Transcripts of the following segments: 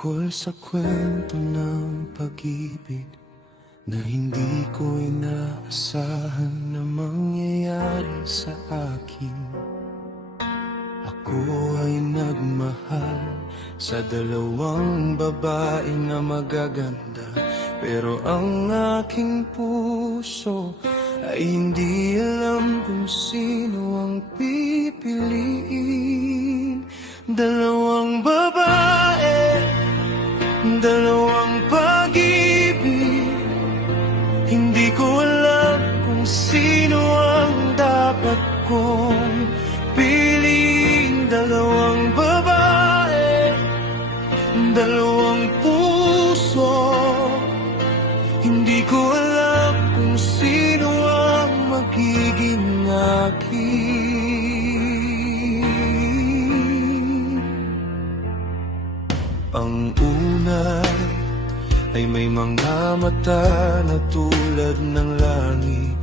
Tungkol sa kwento ng pag-ibig na hindi ko inaasahan na mangyayari sa akin. Ako ay nagmahal sa dalawang babae na magaganda, pero ang aking puso ay hindi alam kung sino ang pipiliin. Dalawang babae, dalawang pag-ibig, hindi ko alam kung sino ang dapat kong piliin. Dalawang babae, dalawang puso, hindi ko alam kung sino ang magiging akin. Ang una ay may mga mata na tulad ng langit.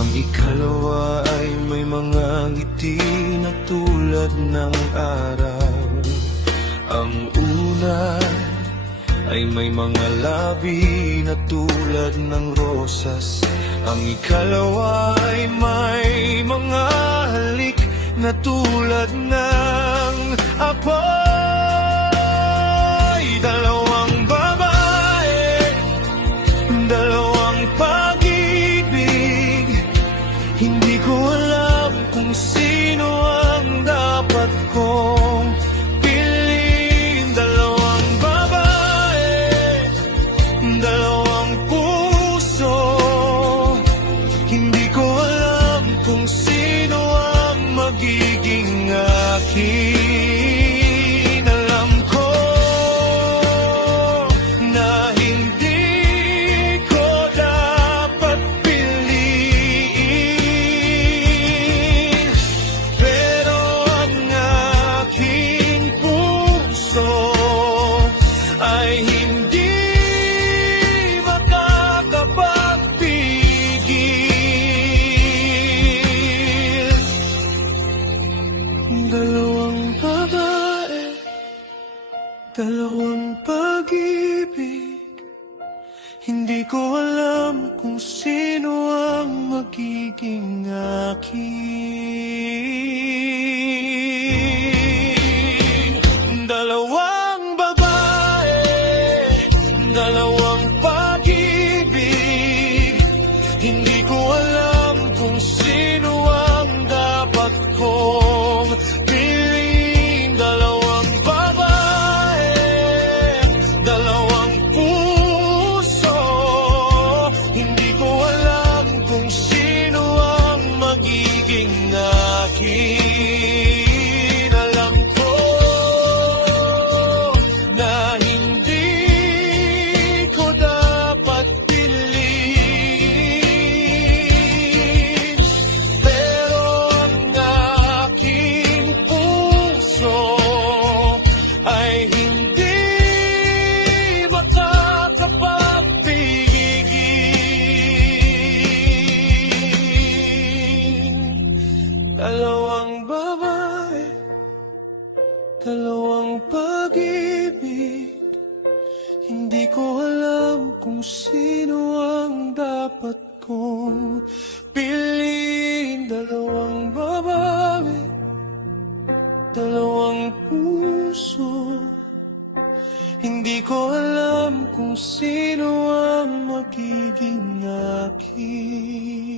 Ang ikalawa ay may mga ngiti na tulad ng araw. Ang una ay may mga labi na tulad ng rosas. Ang ikalawa ay may mga halik na tulad ng apoy. Dalawang babae, dalawang pag-ibig, hindi ko alam kung sino ang dapat kong piliin. Dalawang babae, dalawang puso, hindi ko alam kung sino ang magiging akin. Dalawang babae, dalawang pag-ibig, hindi ko alam kung sino ang magiging akin. Dalawang babae, dalawang pag-ibig, hindi ko alam kung sino ang dapat kong piliin. Dalawang babae, dalawang puso, hindi ko alam kung sino ang magiging akin. Alam ko na hindi ko dapat piliin, pero ang aking puso ay hindi makakapagpigil. Dalawang babae, dalawang pag-ibig, hindi ko alam kung sino ang dapat kong piliin. Dalawang babae, dalawang puso, hindi ko alam kung sino ang magiging akin.